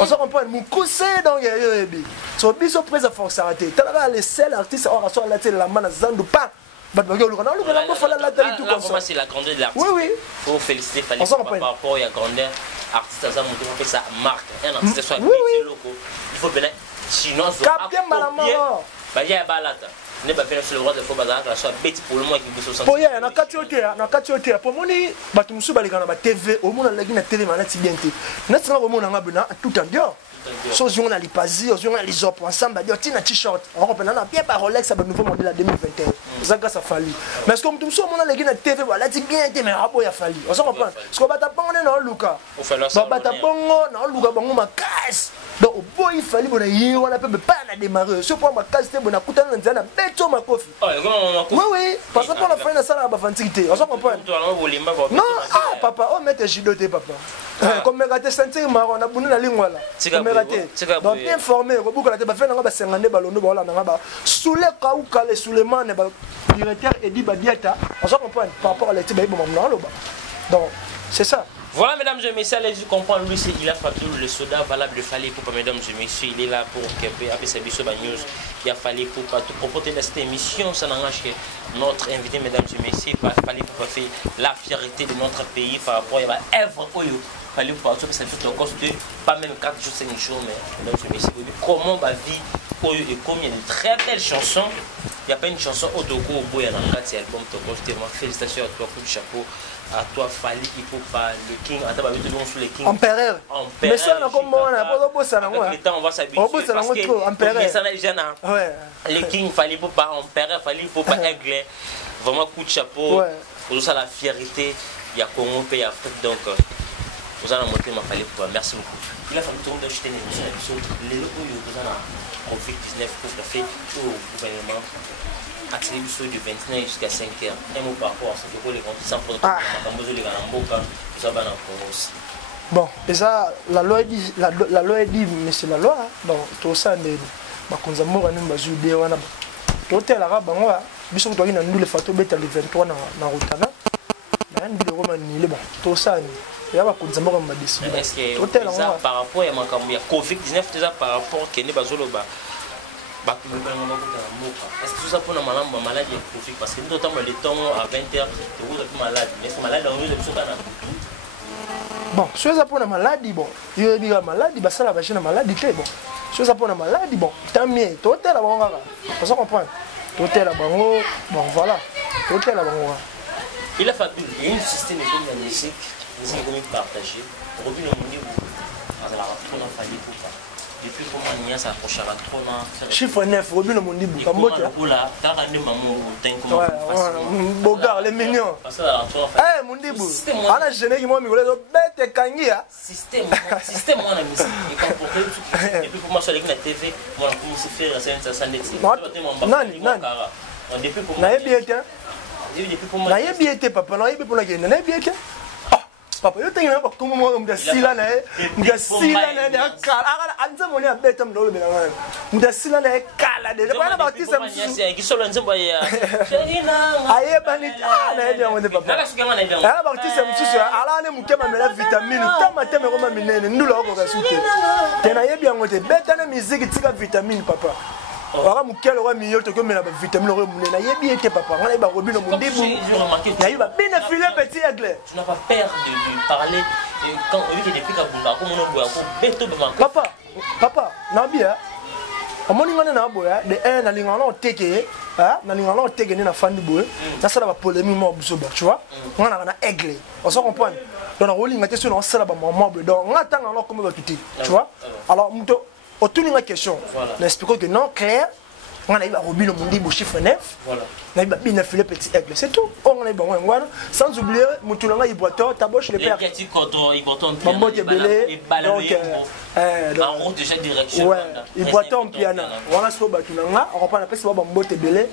On se comprend, mon cousin donc yebi. So biso presse force à rater. Ta les seuls artistes on sur la télé la main zandu pas. Bah le gars faut la télé tout comme ça. C'est la grandeur de l'artiste. Oui oui. Faut féliciter Fally par rapport à la grandeur artiste ça montre que ça marque. Un artiste soit loco. Il faut bien chinois Captain Malamaro. Bah il y a balata. Ne pas faire sur le roi de faux bazar la soit bête pour le moins qui vous pour ya na katiote pour moni batu musu balika na TV au monde la na TV malati bien te na tsanga au monde na bana tout en dehors so on a les pasi on a les op ensemble dire tina t-shirt on reprend na bien par Rolex avec nouveau modèle 2021 ça grâce à Fally mais comme tout ça on a les na TV voilà ti bien te mais rabo ya Fally on se comprend parce que bata bongo na Luka bata bongo na Luka bongo makas donc au boy Fally bona yi on a peut pas na démarrer ce point makas te bona kutana nzana beto makofi oui oui parce que pour la fin de ça la vanité on se comprend non ah papa on met jidoté papa comme me raté sentir marron na buni na lingwa là donc bien formé robuka la te ba fait nga ba 50 balondo ba na ba soule kauka le Souleymane ba directeur Edi Badiata on se comprend par rapport à l'été ba bon na loba donc c'est ça. Voilà mesdames et messieurs, allez-y comprendre, lui c'est il a fallu le soda valable de Fally pour mesdames et messieurs, il est là pour que après sa biso news, il a fallu pour tout proposer de cette émission, ça n'engage que notre invité mesdames et messieurs, Fally pour faire la fierté de notre pays par rapport à l'œuvre Oyo. Fally pour faire ça fait encore de pas même 4 jours 5 jours mais mesdames et messieurs, comment va vie Oyo et comme il y a de très belles chansons. Il n'y a pas une chanson Odoko au bout, il y a un album, félicitations à toi, coup de chapeau. À toi Fally il faut pas le king attends bah tu sur le king empereur mais ça on comme on a pas beau ça non le temps on va s'habituer parce que ça déjà ouais le king Fally faut pas empereur Fally faut pas aigle vraiment coup de chapeau pour ça la fierté il y a Congo pays Afrique donc vous allez monter ma palais pour merci beaucoup. Il a fallu tourner d'acheter une émission les locaux vous allez Covid-19 pour fait au gouvernement à télévision du 29 jusqu'à 5h. Un mot par rapport à ce que vous les comptes sans pour vous avez aussi. Bon, et ça, la loi dit, mais c'est la loi, donc tout ça, bakonza moko ni bazude wana totel ara bango biso to kina ndule fato beta le 23 na rutana na ndule ko manile bon to ça ni ya bakonza moko ma décider totel ça par rapport à makambo ya Covid-19 déjà par rapport kene bazoloba bakuleka ngoma ko ta moka est-ce que ça pour na malambo maladie ya Covid parce que nous temps le temps à 20h vous êtes malade mais c'est malade on est sur kana bon si ça pour na maladie bon yo biga maladie ba sala ba china maladie té bon si ça pour la maladie, bon, tant mieux, tout est là, bon, vous comprenez? Tout est là, bon, voilà, tout est là, bon. Il a fallu, il y a un système de musique partagé, pour le monde, alors, on a fallu pour ça. Depuis comment il y a ça approche à la trône. Chiffre 9, Robin le monde dit Kambote. Là, t'as un maman Bogar, les mignons. Eh, mon dibou. Ana jeune qui moi mi voulait bête kangia. Système moi la musique et comporter tout. Depuis comment sur la TV, moi comment se faire ça ça net. Non. Depuis comment. Na yebi été. Depuis comment. Na yebi été papa, na yebi pour la gueule, na yebi été. Papa, yo tengi na ba comme moi mdasila na kala anza moni abeta mdolo bela ngana mdasila na kala de ba na batisa msusu kisolo nzemba ya aye bani na yebi ngone papa na batisa msusu ala ne mukema mela vitamine tama teme koma minene ndula ko kasute tena yebi ngote beta na musique tika vitamine papa Ora mukelo wa miyo to komela ba vitamine ko munena yebi ete papa ngana ba robino mundibu ya yuba bina filet petit aigle tu n'as pas peur de parler quand on dit depuis kabumba ko mono boya ko beto ba papa na bia omoni ngana na boya de un na lingana oteke na lingana oteke ni na fandi boye na sala ba polémique mo busoba tu vois ngana na aigle on se comprend donc on linga te sur on sala ba maman boye donc ngata ngana comme ba tuti tu vois alors muto autour de la question, n'expliquons que non, clair, on a eu à Robin le Mundi, chiffre 9, on a eu à bien filer petit aigle, c'est tout. On a eu à sans oublier, Moutulanga, il boit ta bouche, les pères. Les petits cotons, ils boitent en piano. Donc, en route déjà direction. Ouais, ils boitent en piano. On a sauvé Batunanga, on reprend la peste, on va botter belé,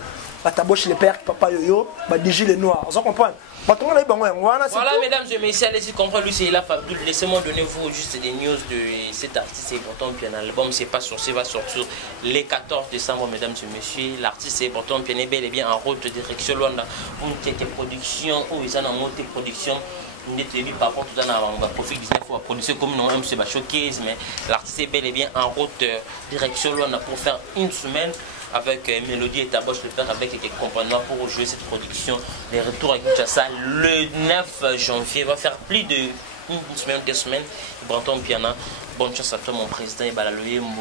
ta bouche, les pères, papa yo, bah, des gilets noirs, on comprend. Voilà, mesdames et messieurs, allez-y comprendre, lui c'est la Fabdoul. Laissez-moi donner vous juste des news de cet artiste. C'est important, puis l'album c'est pas sorti, va sortir les 14 décembre, mesdames et messieurs. L'artiste c'est important, puis bel et bien en route de direction Luanda. Vous avez production, ou ils ont monté production. Par contre, tout on va profiter du pour produire comme nous, c'est showcase, mais l'artiste est bel et bien en route direction Luanda pour faire une semaine. Avec Mélodie et Taboche le faire avec quelques compagnons pour jouer cette production. Les retours à Kinshasa le 9 janvier. Va faire plus de une semaine, 2 semaines. Branton Piana. Bonne chance à toi mon président. Et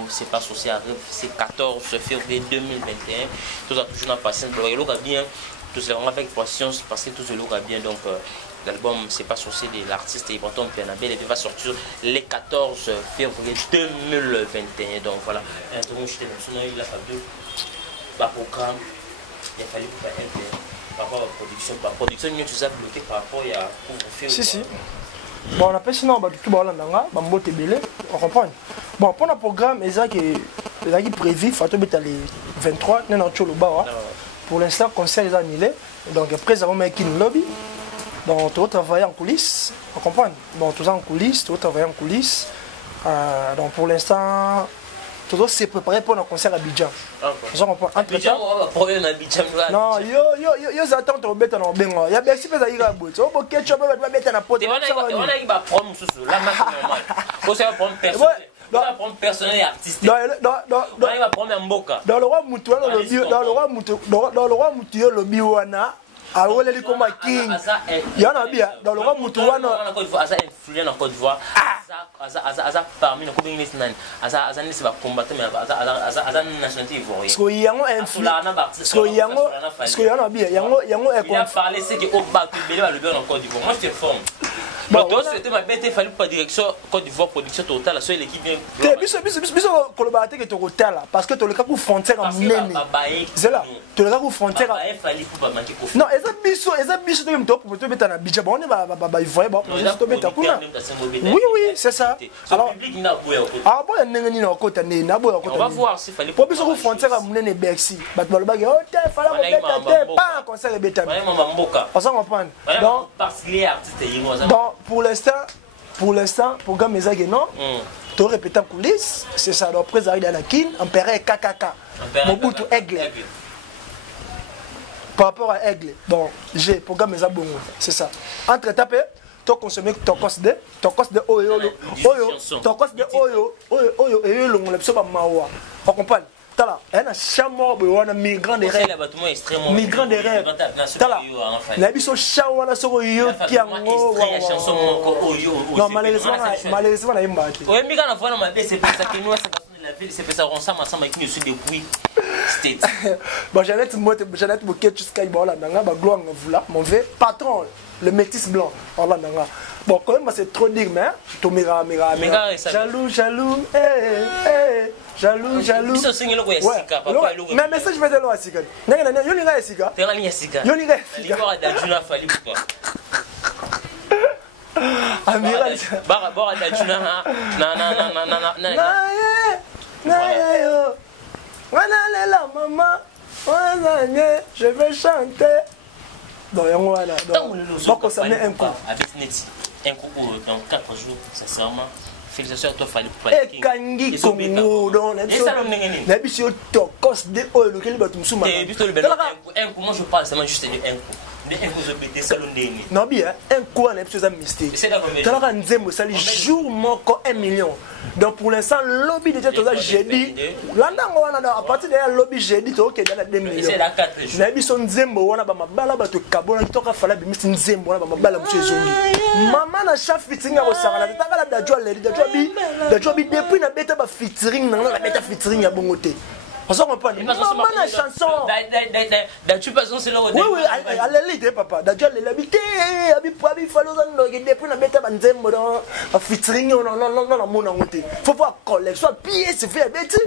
c'est pas souci arrive. C'est 14 février 2021. Tout a toujours passé. Bien. Tout c'est avec patience parce que tout se look bien. Donc l'album c'est pas souci de l'artiste et Branton Piana. Il va sortir le 14 février 2021. Donc voilà. Il a fallu par programme, il a fallu faire par rapport à la production, nous sommes bloqués par rapport à couvre-feu. Si. Bon, on appelle sinon, on comprend. Bon, pour le programme, il est prévu, les 23, pour l'instant, le concert est annulé. Donc, après, nous avons mis un lobby. Donc, tout travailler en coulisses, on comprend. Bon, tout en coulisses, tout travailler en coulisses. Donc, pour l'instant, tout s'est préparé pour un concert à Abidjan. Abidjan, on va problème à Abidjan. Non, yo attend to beta na bengo. Ya bexi pesa yiga bout. O bo ketchup ba beta na pote. On a eu ba problème sous la marque normale. Faut ça problème personnel. Dans le problème personnel et artistique. Dans le problème mboka. Dans le roi mutu le biwana. Ah ouais, les comme king. Il y en a bien. Dans le roi Moutouano. Asa influent en Côte d'Ivoire. Asa parmi nos communes nan. Asa ne se va combattre mais asa nationalité ivoirienne. Ce qu'il y a bien. Il a parlé c'est que au bas que Bélo a le bien en Côte d'Ivoire. Moi je te forme. bon c'était ma bête fallu pas direction Côte d'Ivoire production totale seule l'équipe bien biso koloba te que to hôtel parce que to le cas pour frontière à munene c'est là to le cas pour frontière non eza biso to mto pour to beta na budget bon on va ivoire bon to beta kuna oui c'est ça alors ah bon ndenge na kota ne na boya kota on va voir si fallait pour biso pour frontière à munene Bercy bat baloba hôtel fala ko beta te pas concert beta on s'en comprend donc pour l'instant programme ezaki non to répéter coulisses c'est ça donc président de la kin empereur KKK Mobutu Aigle par rapport à Aigle bon j'ai programme ezabongo c'est ça entre tapé to consommer to cos de oyo et le ngolapso ba mawa on comprend tala un chambre wana migrant de rêve migrant de rêve tala na biso chawa na soko yo kiango non malheureusement na imbaki ouais migrant na fona mabe c'est ça que nous la ville c'est ça ensemble avec nous sur depuis state bon Jeannette Moket jusqu'à Ibola nanga ba gloire ngavula mon vieux patron le métis blanc voilà nanga bon quand même c'est trop dire mais to mira jaloux jaloux mais message je vais te le sika nanga yo linga sika yo linga sika amiral bara da juna na yo wana lela maman je vais chanter donc yango wana donc on s'en met un coup avec Neti un coup dans 4 jours sincèrement félicitations à toi Fally et kangi Congo donc na biso to cause de oil lequel ba tumsuma et biso le bel un coup moi je parle seulement juste de un coup non bien un coup on a plus un mystère talaka nzembo sali jour moko 1 million donc pour l'instant lobby déjà toza jeudi landango wana à partir de lobby jeudi to ok dans 2 millions na biso nzembo wana ba mabala ba to kabona toka fala bi misi nzembo wana ba mabala mche zongi mama na chef featuring ko sangana taka la dajwa bi depuis na beta ba featuring na beta featuring ya bongote on s'en comprend maman la chanson tu passes c'est là oui allez papa déjà l'habité abi fallo dans depuis na beta banzembo dans featuring non mon ngote faut voir collection pièces fait bête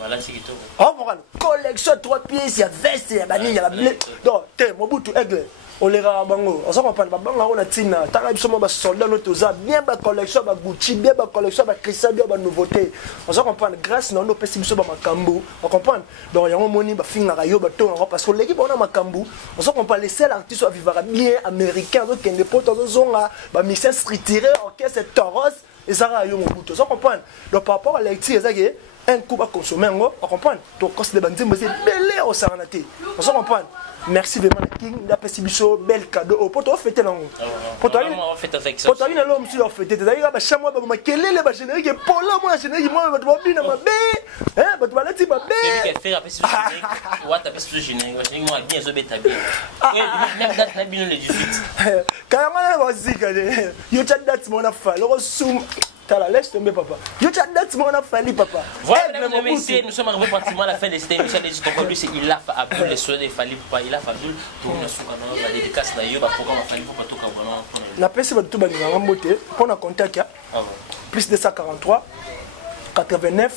voilà c'est tout oh voilà collection 3 pièces ya veste ya bani ya blé donc te Mobutu Aigle on les rabango on s'en comprend bango on a tina tala biso ba soldat no toza bien ba collection ba Gucci bien ba collection ba Christian bien ba nouveauté on s'en comprend grâce na no pesi biso ba makambo on comprend donc yango moni ba finga yo ba to parce que l'équipe on a makambo on s'en comprend les seuls artistes à vivre bien américains donc des potes zonga ba mission retiré orchestre Toros et ça ra yo Mobutu on s'en comprend donc par rapport à l'activité ezaki un coup à consommer on comprend donc quand c'est des bandits c'est belé au saranate on s'en comprend merci vraiment King d'après Sibiso bel cadeau au poto fêter là poto ali na l'homme sur fêter d'ailleurs ba chamwa ba makelele ba générique pola moi générique moi ba bina ma bé hein ba ba lati ba bé qui fait après sur générique wa ta sur générique moi bien zo beta bien même date na bino le 18 quand on va zika yo chat date mon affaire le sum Tala, laisse tomber papa. Yo tu as date mon affaire papa. Voilà mesdames et messieurs, nous sommes arrivés pratiquement à la fin de cette émission de Discord. Lui c'est Ilaf Abdul les soins de Fally Poupa. Ilaf Abdul pour nous sur la dédicace na yo ba programme Fally Poupa to ka vraiment. Na pesi ba tout ba linga mbote pour na contact ya. Plus 243 89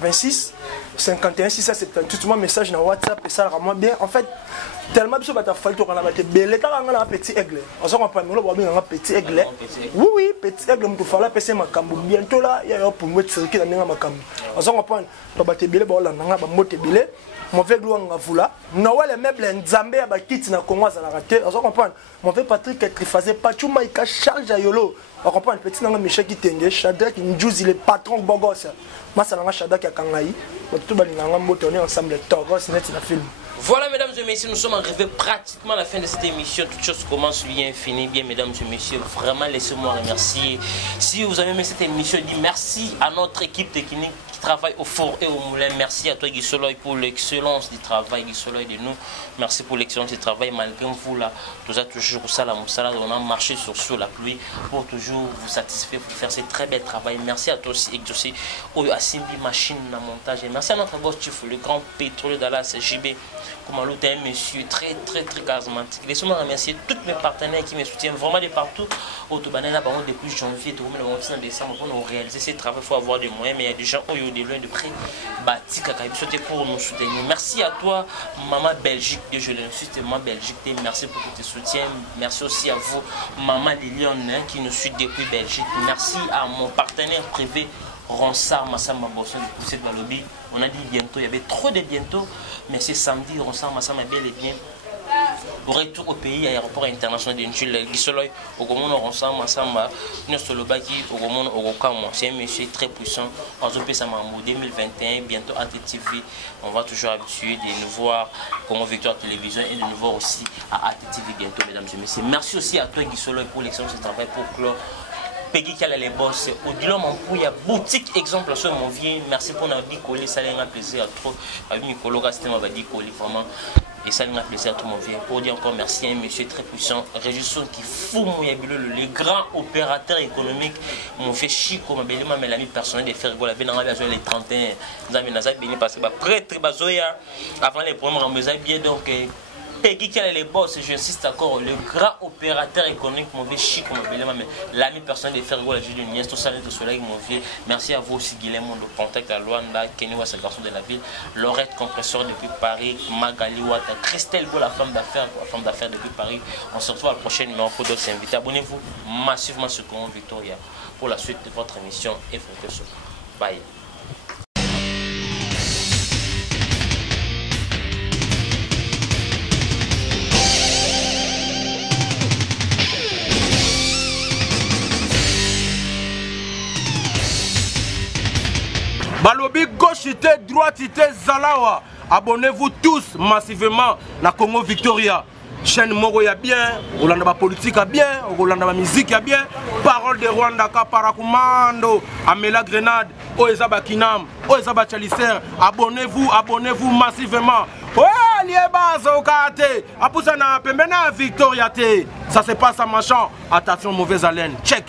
26 51 678 tout mon message na WhatsApp et ça rend bien en fait tellement biso bata Fally to kana ba te belé ta nga na petit aigle on s'en comprend nous ba binga petit aigle oui petit aigle mutu fala pese makambo bientôt là ya yo pour moi tsiriki na nga makambo on s'en comprend to ba te belé ba la nga ba mote belé mon vieux gloire ngavula na wale meuble nzambe ya ba kiti na Congo za la raté on s'en comprend mon vieux Patrick Trifazé Pachuma ika charge yolo on comprend petit nanga Michel Kitenge Shadrack Njuzi le patron bogos masa nanga Shadrack ya kangai ba tout ba nanga mote on est ensemble Toros net na film. Voilà mesdames et messieurs, nous sommes arrivés pratiquement à la fin de cette émission. Toute chose commence bien, finit bien mesdames et messieurs. Vraiment laissez-moi remercier. Si vous avez aimé cette émission, je dis merci à notre équipe technique qui travaille au four et au moulin. Merci à toi Guy Soloy pour l'excellence du travail, Guy Soloy de nous. Merci pour l'excellence du travail. Malgré vous là, nous avons toujours ça, on a marché sur la pluie pour toujours vous satisfaire, pour faire ce très bel travail. Merci à toi aussi, Exaucé, à Simbi Machine à montage. Et merci à notre boss Chief, le grand pétrolier Dallas, JB. Comme l'autre, un monsieur très charismatique. Laissez-moi remercier tous mes partenaires qui me soutiennent vraiment de partout. Autobanana, par contre, depuis janvier, tout le monde en décembre, pour nous réaliser ces travaux, il faut avoir des moyens, mais il y a des gens qui ont des loin de près. Bâti, pour nous soutenir. Merci à toi, Maman Belgique, je l'insiste, Maman Belgique, merci pour tout tes soutiens. Merci aussi à vous, Maman Liliane, qui nous suit depuis Belgique. Merci à mon partenaire privé, Ronsard Massamba Bosson du Poussé de Balobi. On a dit bientôt, il y avait trop de bientôt, mais c'est samedi, Ronsard Massamba bel et bien. Au retour au pays, à l'aéroport international de Nchul, Gisoloy, au Gomono Ronsard Massamba, Nosolobaki, au Gomono Orokamwa. C'est un monsieur très puissant. En 2021, bientôt à ATTV. On va toujours habituer de nous voir comme Victoire Télévision et de nous voir aussi à ATTV bientôt, mesdames et messieurs. Merci aussi à toi, Gisoloy, pour l'excellence de travail pour clore. Peggy qui a les boss, au-delà il y a boutique exemple sur mon vieux. Merci pour nous coller, ça a un plaisir à trop. Avec Nicolas Gaston m'a dit coller vraiment. Et ça a un plaisir à tout mon vieux. Pour dire encore merci à un monsieur très puissant, Régis qui fout mon yabilo, les grands opérateurs économiques. Mon fait chico, ma belle mais l'ami personnel de Fergo, la bien les 31. Nous avons béni parce que prêtre bazoya avant les premiers en bien donc. Peggy qui a les boss, j'insiste encore, le grand opérateur économique, mon vieux chic, l'ami personnel de Fergo, la ville de Niès, tout ça, de soleil, mon vieux. Merci à vous aussi, Guilherme, de contact à Luanda, Kenny Wassa, garçon de la ville, Laurette, compresseur depuis Paris, Magali Wata, Christelle Beau, la femme d'affaires depuis Paris. On se retrouve à la prochaine numéro pour d'autres invités. Abonnez-vous massivement sur Congo Victoria pour la suite de votre émission et Focus. Bye. Balobi gauchité, droitité, Zalawa. Abonnez-vous tous massivement na Congo Victoria. Chaîne Moro ya bien, Rolanda politique a bien, Rolanda musique a bien. Parole de Rwanda Parakumando, Amela Grenade, Oezaba Kinam, Oezaba Chalicer. Abonnez-vous massivement. Ouais, lieba zokate. Apousa na pembena Victoria te. Ça se passe à machin. Attention, mauvaise haleine. Check.